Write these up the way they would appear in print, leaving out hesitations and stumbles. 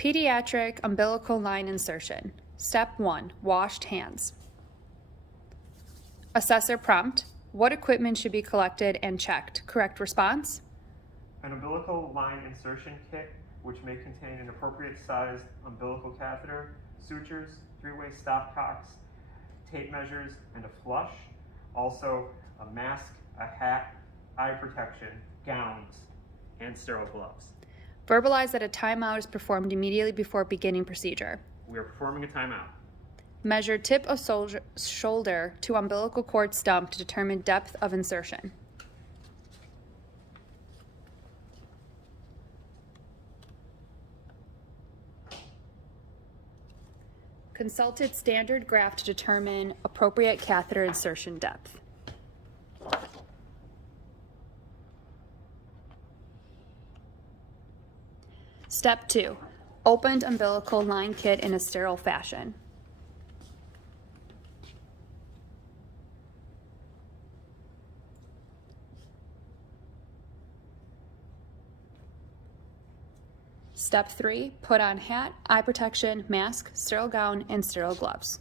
Pediatric umbilical line insertion. Step 1, washed hands. Assessor prompt, what equipment should be collected and checked? Correct response? An umbilical line insertion kit, which may contain an appropriate sized umbilical catheter, sutures, three-way stopcocks, tape measures, and a flush. Also, a mask, a hat, eye protection, gowns, and sterile gloves. Verbalize that a timeout is performed immediately before beginning procedure. We are performing a timeout. Measure tip of shoulder to umbilical cord stump to determine depth of insertion. Consulted standard graph to determine appropriate catheter insertion depth. Step 2, opened umbilical line kit in a sterile fashion. Step 3, put on hat, eye protection, mask, sterile gown, and sterile gloves.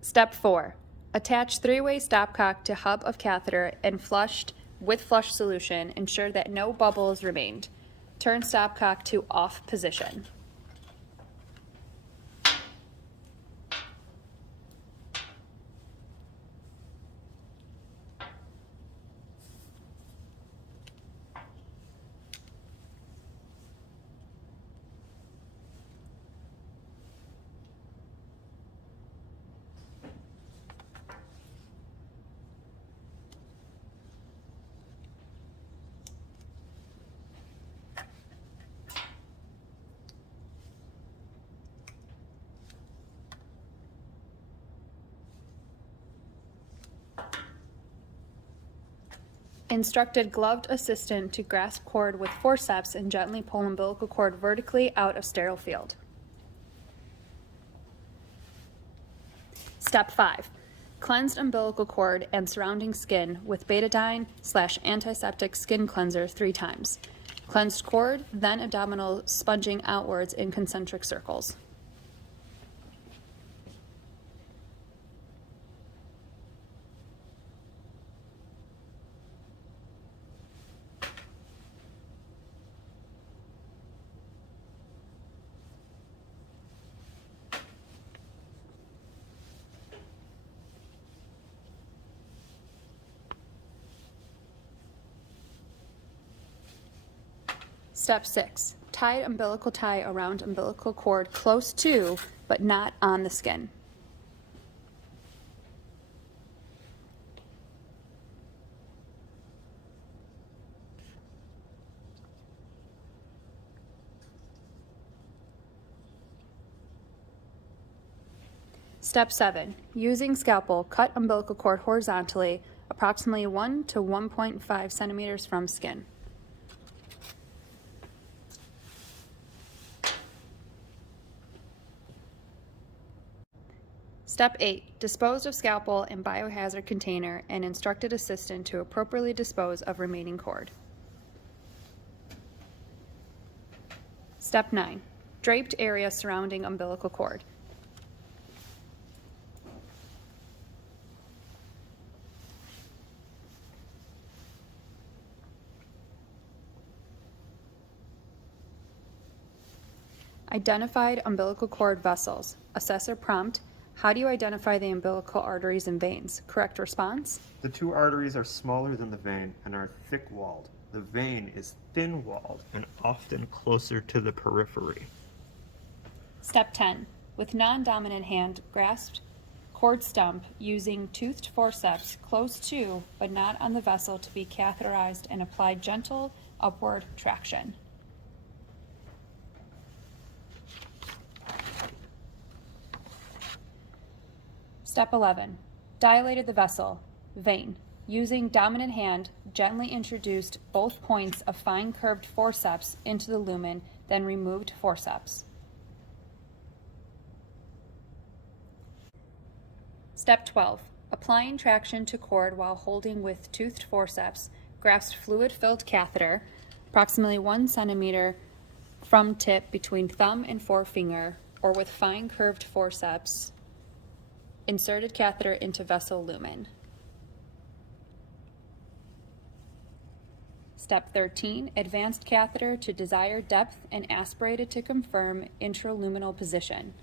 Step 4, attach three-way stopcock to hub of catheter and flushed with flush solution. Ensure that no bubbles remained. Turn stopcock to off position. Instructed gloved assistant to grasp cord with forceps and gently pull umbilical cord vertically out of sterile field. Step 5, cleansed umbilical cord and surrounding skin with betadine/antiseptic skin cleanser 3 times. Cleansed cord, then abdominal sponging outwards in concentric circles. Step 6, tie umbilical tie around umbilical cord close to, but not on the skin. Step 7, using scalpel, cut umbilical cord horizontally, approximately 1 to 1.5 centimeters from skin. Step 8, dispose of scalpel in biohazard container and instructed assistant to appropriately dispose of remaining cord. Step 9, draped area surrounding umbilical cord. Identified umbilical cord vessels. Assessor prompt, how do you identify the umbilical arteries and veins? Correct response? The two arteries are smaller than the vein and are thick-walled. The vein is thin-walled and often closer to the periphery. Step 10. With non-dominant hand, grasped cord stump using toothed forceps close to, but not on the vessel to be catheterized, and apply gentle upward traction. Step 11. Dilated the vessel, vein. Using dominant hand, gently introduced both points of fine curved forceps into the lumen, then removed forceps. Step 12. Applying traction to cord while holding with toothed forceps, grasped fluid-filled catheter, approximately 1 centimeter from tip between thumb and forefinger or with fine curved forceps. Inserted catheter into vessel lumen. Step 13, advanced catheter to desired depth and aspirated to confirm intraluminal position.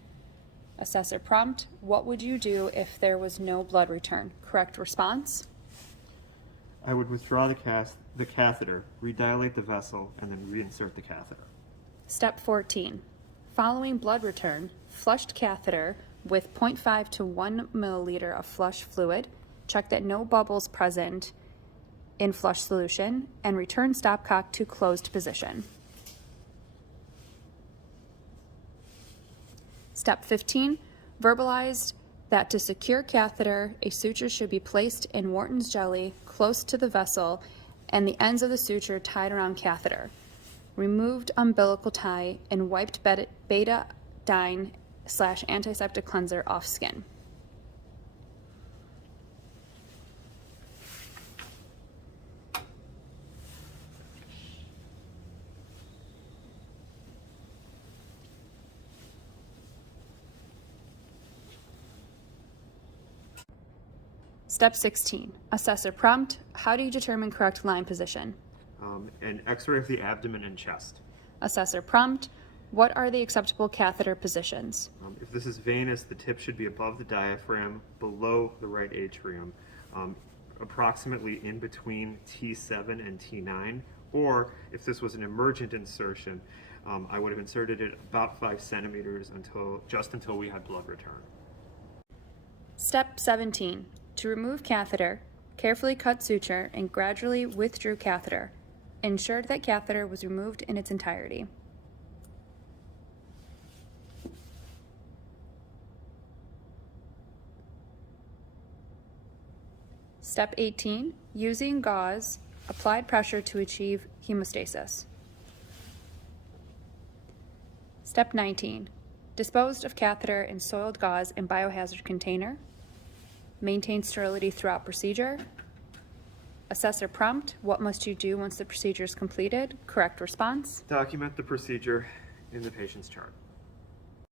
Assessor prompt, what would you do if there was no blood return? Correct response? I would withdraw the catheter, redilate the vessel, and then reinsert the catheter. Step 14, following blood return, flushed catheter with 0.5 to 1 milliliter of flush fluid. Check that no bubbles present in flush solution and return stopcock to closed position. Step 15, verbalized that to secure catheter, a suture should be placed in Wharton's jelly close to the vessel and the ends of the suture tied around catheter. Removed umbilical tie and wiped betadine/antiseptic cleanser off skin. Step 16, assessor prompt, how do you determine correct line position? An x-ray of the abdomen and chest. Assessor prompt, what are the acceptable catheter positions? If this is venous, the tip should be above the diaphragm, below the right atrium, approximately in between T7 and T9, or if this was an emergent insertion, I would have inserted it about 5 centimeters until we had blood return. Step 17, to remove catheter, carefully cut suture and gradually withdrew catheter. Ensured that catheter was removed in its entirety. Step 18, using gauze, applied pressure to achieve hemostasis. Step 19, disposed of catheter in soiled gauze and biohazard container. Maintain sterility throughout procedure. Assessor prompt, what must you do once the procedure is completed? Correct response. Document the procedure in the patient's chart.